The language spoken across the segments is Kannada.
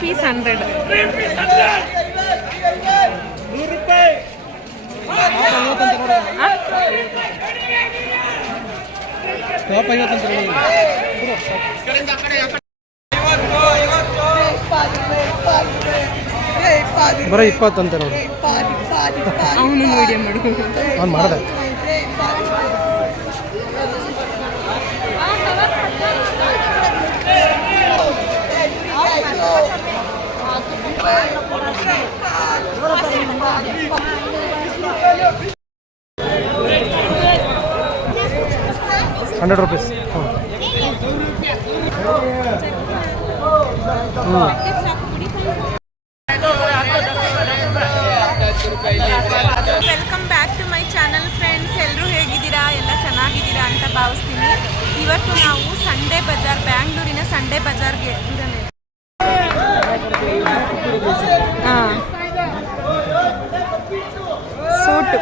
ಪೀಸ್ 100. ಬರೀ 20 ಅಂತ ನೋಡಿ. ಅವನು ವಿಡಿಯೋ ಮಾಡು. ಅವ್ನು ಮಾಡಿದೆ. ₹100. Welcome back to my channel friends. ಎಲ್ಲರೂ ಹೇಗಿದ್ದೀರಾ? ಎಲ್ಲ ಚೆನ್ನಾಗಿದ್ದೀರಾ ಅಂತ ಭಾವಿಸ್ತೀನಿ. ಇವತ್ತು ನಾವು ಸಂಡೇ ಬಜಾರ್, ಬ್ಯಾಂಗ್ಳೂರಿನ ಸಂಡೇ ಬಜಾರ್ಗೆ ಸೂಟು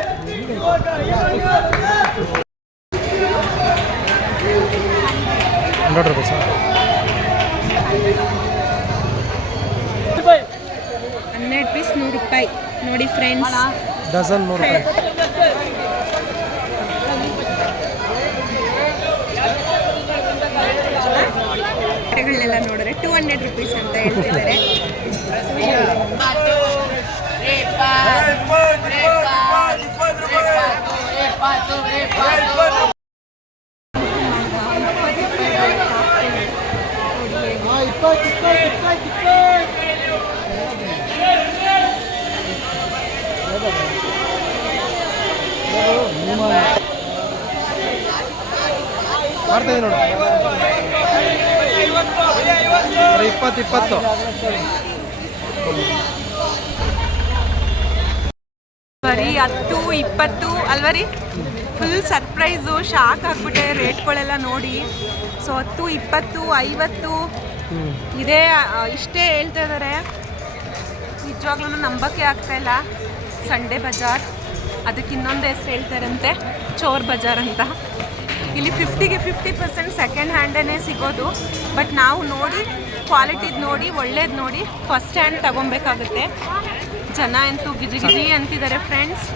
₹100. ಪೀಸ್ ₹100 ನೋಡಿ ಫ್ರೆಂಡ್ಸ್. ಡಜನ್ ₹100. ಬಟ್ಟೆಗಳನ್ನೆಲ್ಲ ನೋಡಿದ್ರೆ ₹200 ಅಂತ ಹೇಳ್ತಿದ್ದಾರೆ. ಮಾಡ್ತಾಯಿದ್ದೀನಿ ನೋಡಿ. 20 ಬರೀ 10, 20 ಅಲ್ವ ರೀ? ಫುಲ್ ಸರ್ಪ್ರೈಸು, ಶಾಕ್ ಆಗಿಬಿಟ್ಟೆ ರೇಟ್ಗಳೆಲ್ಲ ನೋಡಿ. ಸೊ 10, 20, 50 ಇದೇ ಇಷ್ಟೇ ಹೇಳ್ತಾ ಇದ್ದಾರೆ. ನಿಜವಾಗ್ಲೂ ನಂಬಕ್ಕೆ ಆಗ್ತಾಯಿಲ್ಲ. ಸಂಡೇ ಬಜಾರ್, ಅದಕ್ಕೆ ಇನ್ನೊಂದು ಹೆಸರು ಹೇಳ್ತಾರಂತೆ, ಚೋರ್ ಬಜಾರ್ ಅಂತ. ಇಲ್ಲಿ 50ಗೆ 50% ಸೆಕೆಂಡ್ ಹ್ಯಾಂಡೇ ಸಿಗೋದು. ಬಟ್ ನಾವು ನೋಡಿ ಕ್ವಾಲಿಟಿದು ನೋಡಿ ಒಳ್ಳೇದು ನೋಡಿ ಫಸ್ಟ್ ಹ್ಯಾಂಡ್ ತಗೊಬೇಕಾಗುತ್ತೆ. ಜನ ಅಂತೂ ಗಿಜಿ ಗಿಜಿ ಅಂತಿದ್ದಾರೆ ಫ್ರೆಂಡ್ಸ್.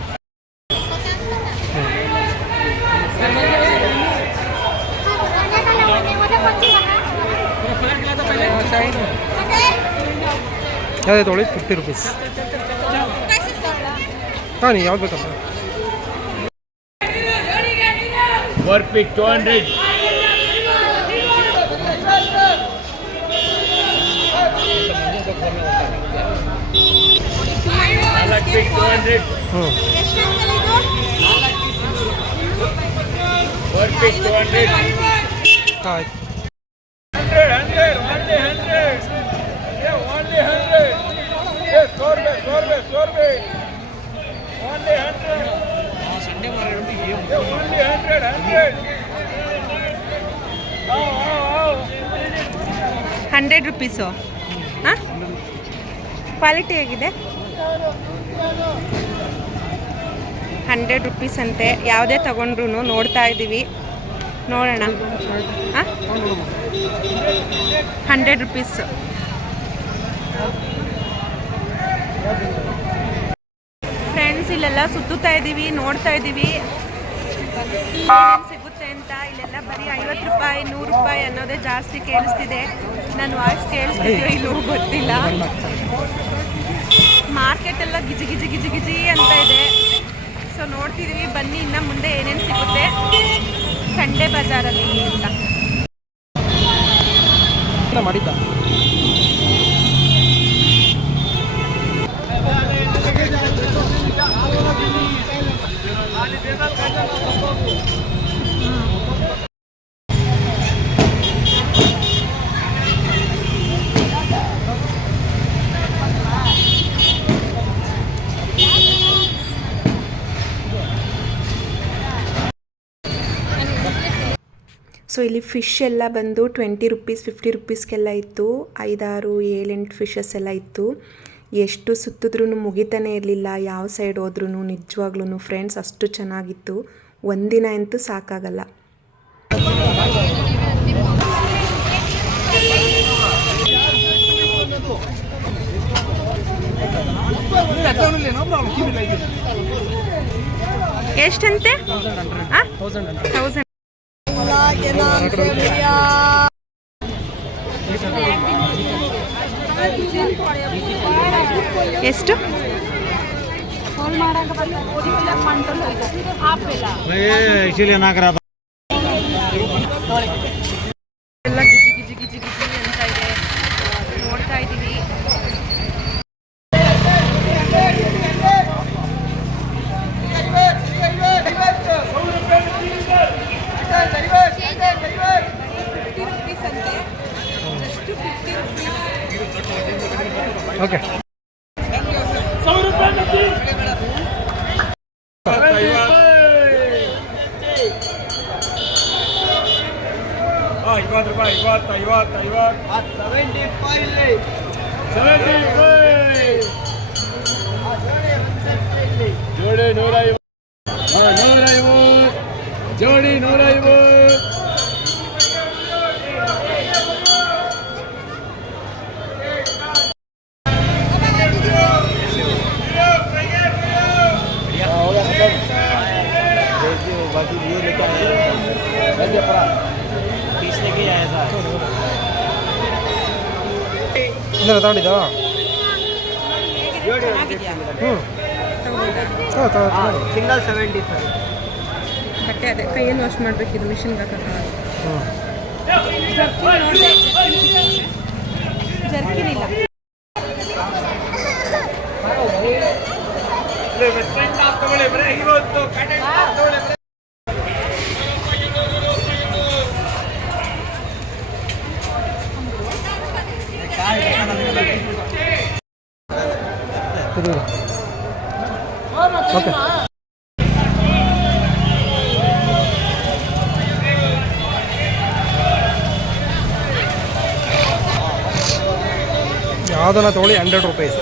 ಯಾವುದೇ ತೊಗೊಳ್ಳಿ ₹50. ಹಾಂ, ನೀವು ಯಾವ್ದು ಬೇಕಪ್ಪ? Work with 200. Work with 200. Work with 200. ಹಾಂ, 100. Only 100. Yeah, only 100. Yeah, 100. Only 100. Only 100. ₹100. ಹಾಂ, ಕ್ವಾಲಿಟಿ ಹೇಗಿದೆ? ₹100 ಅಂತೆ. ಯಾವುದೇ ತಗೊಂಡ್ರು ನೋಡ್ತಾ ಇದ್ದೀವಿ, ನೋಡೋಣ. ಹಾಂ, ₹100. ಫ್ರೆಂಡ್ಸ್, ಇಲ್ಲೆಲ್ಲ ಸುತ್ತುತ್ತಾ ಇದ್ದೀವಿ, ನೋಡ್ತಾ ಇದ್ದೀವಿ ಸಿಗುತ್ತೆ ಅಂತ. ಇಲ್ಲೆಲ್ಲ ಬರೀ ₹50, ₹100 ಅನ್ನೋದೇ ಜಾಸ್ತಿ ಕೇಳಿಸ್ತಿದೆ. ನನ್ನ ವಾಯ್ಸ್ ಕೇಳಿಸ್ತಿದೆಯೋ ಇಲ್ಲವೋ ಗೊತ್ತಿಲ್ಲ. ಮಾರ್ಕೆಟೆಲ್ಲ ಗಿಜಿ ಗಿಜಿ ಗಿಜಿ ಗಿಜಿ ಅಂತ ಇದೆ. ಸೊ ನೋಡ್ತಿದ್ದೀವಿ, ಬನ್ನಿ ಇನ್ನು ಮುಂದೆ ಏನೇನು ಸಿಗುತ್ತೆ ಸಂಡೇ ಬಜಾರಲ್ಲಿ ಅಂತ. ಮಾಡಿದ್ದ ಸೊ ಇಲ್ಲಿ ಫಿಶ್ ಎಲ್ಲ ಬಂದು ₹20, ₹50 ಇತ್ತು. 5, 6, 7, 8 ಫಿಶಸ್ ಎಲ್ಲ ಇತ್ತು. ಎಷ್ಟು ಸುತ್ತಿದ್ರೂ ಮುಗಿತಾನೆ ಇರಲಿಲ್ಲ. ಯಾವ ಸೈಡ್ ಹೋದ್ರೂ ನಿಜವಾಗ್ಲೂ ಫ್ರೆಂಡ್ಸ್ ಅಷ್ಟು ಚೆನ್ನಾಗಿತ್ತು. ಒಂದಿನ ಅಂತೂ ಸಾಕಾಗಲ್ಲ. ಎಷ್ಟಂತೆ? 1000. ಎಷ್ಟು? ಎಲ್ಲ ಗಿಜಿ ಗಿಜಿ ಗಿಜಿ ಗಿಜಿ ಅಂತ ಇದೆ, ನೋಡ್ತಾ ಇದ್ದೀವಿ. ಓಕೆ ಜೋಡಿ 150. ಜೋಡಿ 150. ಅಂದರೆ ತಗೊಂಡಿದ್ದಾ? ಹ್ಞೂ ಸಿಂಗಲ್ 75. ಬಟ್ಟೆ ಅದೇ ಕೈಯಲ್ಲಿ ವಾಶ್ ಮಾಡಬೇಕು, ಇದು ಮಿಷಿನ್ಗೆ ಹಾಕೋಕ್ಕಾಗಲ್ಲ. ಜರ್ಕಿನ್ ಇಲ್ಲ. ಇದು ಓಕೆ ಯಾವುದನ್ನ ತೊಗೊಳ್ಳಿ 100 ರೂಪೀಸ್.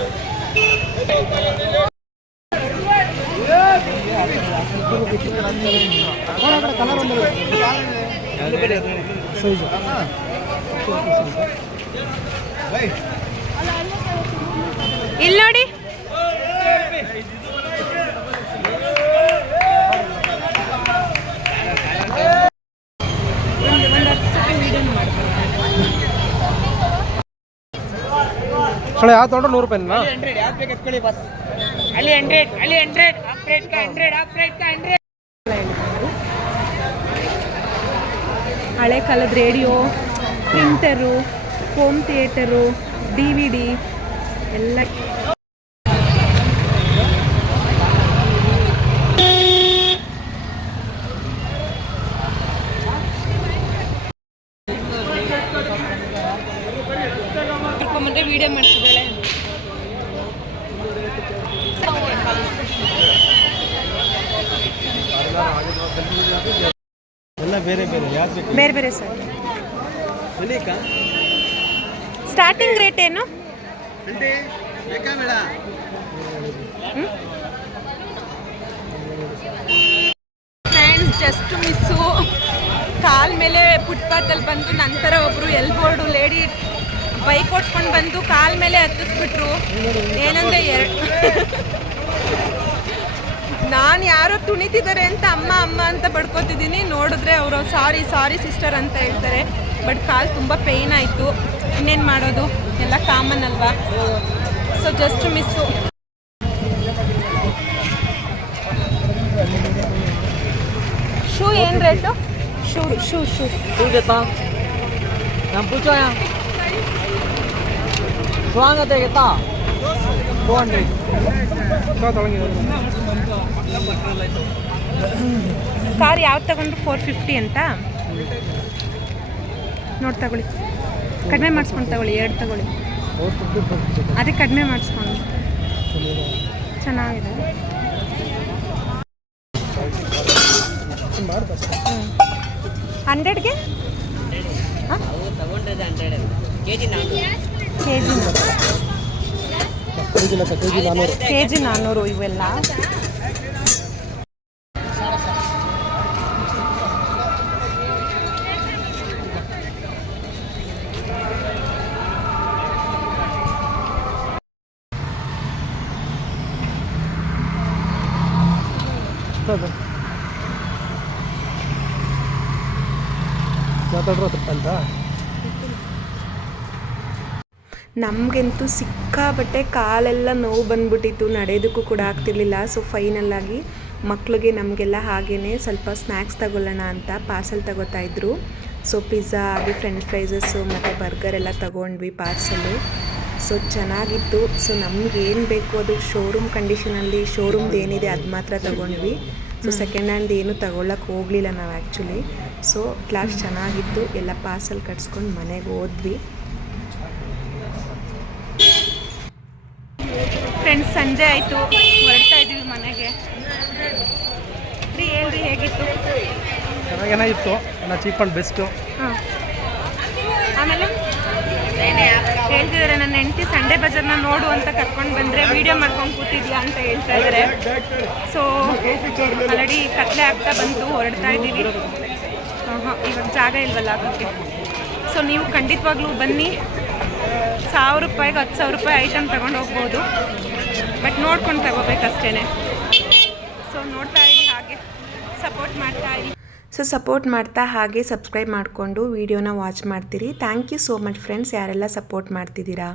ಸೈಜು ಇಲ್ಲಿ ನೋಡಿ, ಕಳೆ ಯಾವ ತೊಗೊಂಡ್ರೆ 100 ರೂಪಾಯಿನಾ? ಹಳೆ ಕಾಲದ radio, printer, home theatre, DVD ಎಲ್ಲ. ಮುಂದೆ ವಿಡಿಯೋ ಮಾಡಿಸಿದ್ದಾಳೆ. ಎಲ್ಲ ಬೇರೆ ಬೇರೆ ಬೇರೆ ಬೇರೆ ಸರ್. ಸ್ಟಾರ್ಟಿಂಗ್ ರೇಟ್ ಏನು? Friends, just miss. ಕಾಲ್ ಮೇಲೆ ಫುಟ್ಪಾತಲ್ಲಿ ಬಂದು ನಂತರ ಒಬ್ಬರು ಎಲ್ಬೋರ್ಡು ಲೇಡಿ ಬೈಕ್ ಓಡಿಸ್ಕೊಂಡು ಬಂದು ಕಾಲ್ ಮೇಲೆ ಹತ್ತಿಸ್ಬಿಟ್ರು. ಏನಂದರೆ ನಾನು ಯಾರೋ ತುಣಿತಿದ್ದಾರೆ ಅಂತ ಅಮ್ಮ ಅಮ್ಮ ಅಂತ ಬಡ್ಕೋತಿದ್ದೀನಿ. ನೋಡಿದ್ರೆ ಅವರು ಸಾರಿ ಸಿಸ್ಟರ್ ಅಂತ ಹೇಳ್ತಾರೆ. ಬಟ್ ಕಾಲು ತುಂಬ ಪೇಯ್ನ್ ಆಯಿತು. ಇನ್ನೇನು ಮಾಡೋದು, ಎಲ್ಲ ಕಾಮನ್ ಅಲ್ವಾ. So just miss. ಶೂ ಏನು ರೇಟು? ಶೂ देता हम पूछो यहाँ स्वागत है कितना 200 ಕಾರ್ ಯಾವ್ದು ತಗೊಂಡ್ರು 450 ಅಂತ ನೋಡಿ ತಗೊಳ್ಳಿ. ಕಡಿಮೆ ಮಾಡಿಸ್ಕೊಂಡು ತಗೊಳ್ಳಿ, 2 ತಗೊಳ್ಳಿ. ಅದೇ ಕಡಿಮೆ ಮಾಡಿಸ್ಕೊಂಡು ಚೆನ್ನಾಗಿದೆ. 100ಗೆ ಕೆಜಿ 400 ಇವೆಲ್ಲ. ₹40 ಅಂತ. ನಮಗಂತೂ ಸಿಕ್ಕಾಬಟ್ಟೆ ಕಾಲೆಲ್ಲ ನೋವು ಬಂದ್ಬಿಟ್ಟಿತ್ತು, ನಡೆಯೋದಕ್ಕೂ ಕೂಡ ಆಗ್ತಿರ್ಲಿಲ್ಲ. ಸೊ ಫೈನಲ್ಲಾಗಿ ಮಕ್ಳಿಗೆ ನಮಗೆಲ್ಲ ಹಾಗೇ ಸ್ವಲ್ಪ ಸ್ನ್ಯಾಕ್ಸ್ ತಗೊಳ್ಳೋಣ ಅಂತ ಪಾರ್ಸಲ್ ತಗೋತಾ ಇದ್ರು. ಸೊ ಪಿಜ್ಜಾ ಹಾಗೆ ಫ್ರೆಂಚ್ ಫ್ರೈಸಸ್ಸು ಮತ್ತು ಬರ್ಗರ್ ಎಲ್ಲ ತೊಗೊಂಡ್ವಿ ಪಾರ್ಸಲ್ಲು. ಸೊ ಚೆನ್ನಾಗಿತ್ತು. ಸೊ ನಮಗೇನು ಬೇಕು ಅದು ಶೋರೂಮ್ ಕಂಡೀಷನಲ್ಲಿ ಶೋರೂಮ್ದು ಏನಿದೆ ಅದು ಮಾತ್ರ ತೊಗೊಂಡ್ವಿ. ಸೊ ಸೆಕೆಂಡ್ ಹ್ಯಾಂಡ್ ಏನು ತಗೊಳ್ಳೋಕೆ ಹೋಗಲಿಲ್ಲ ನಾವು ಆ್ಯಕ್ಚುಲಿ. ಸೊ ಕ್ಲಾಸ್ ಚೆನ್ನಾಗಿತ್ತು. ಎಲ್ಲ ಪಾರ್ಸಲ್ ಕಟ್ಸ್ಕೊಂಡು ಮನೆಗೆ ಹೋದ್ವಿ. ಫ್ರೆಂಡ್ಸ್ ಸಂಜೆ ಆಯಿತು, ಹೊರಡ್ತಾ ಇದ್ದೀವಿ ಮನೆಗೆ. ಹೇಳ್ರಿ ಹೇಗಿತ್ತು? ಚೆನ್ನಾಗೇನಾಗಿತ್ತು, ಎಲ್ಲ ಚೀಪ್ ಆ್ಯಂಡ್ ಬೆಸ್ಟು. ಹಾಂ, ಆಮೇಲೆ ಹೇಳ್ತಿದ್ದಾರೆ ನನ್ನ ಹೆಂಡತಿ ಸಂಡೇ ಬಜಾರ್ನ ನೋಡು ಅಂತ ಕರ್ಕೊಂಡು ಬಂದರೆ ವೀಡಿಯೋ ಮಾಡ್ಕೊಂಡು ಕೂತಿದ್ಯಾ ಅಂತ ಹೇಳ್ತಾ ಇದ್ದಾರೆ. ಸೊ ಆಲ್ರೆಡಿ ಕತ್ಲೆ ಆಗ್ತಾ ಬಂತು, ಹೊರಡ್ತಾ ಇದ್ದೀವಿ. ಇವಾಗ ಜಾಗ ಇಲ್ವಲ್ಲ ಅದಕ್ಕೆ. ಸೊ ನೀವು ಖಂಡಿತವಾಗ್ಲೂ ಬನ್ನಿ, ₹1000 ₹10,000 ಐಟಮ್ ತೊಗೊಂಡು ಹೋಗ್ಬೋದು. ಬಟ್ ನೋಡ್ಕೊಂಡು ತಗೋಬೇಕಷ್ಟೇ. ಸೊ ನೋಡ್ತಾ ಇರಿ, ಹಾಗೆ ಸಪೋರ್ಟ್ ಮಾಡ್ತಾ ಇರಿ. ಸೊ ಸಪೋರ್ಟ್ ಮಾಡ್ತಾ ಹಾಗೆ ಸಬ್ಸ್ಕ್ರೈಬ್ ಮಾಡಿಕೊಂಡು ವೀಡಿಯೋನ ವಾಚ್ ಮಾಡ್ತೀರಿ. Thank you so much friends, ಯಾರೆಲ್ಲ ಸಪೋರ್ಟ್ ಮಾಡ್ತಿದ್ದೀರಾ.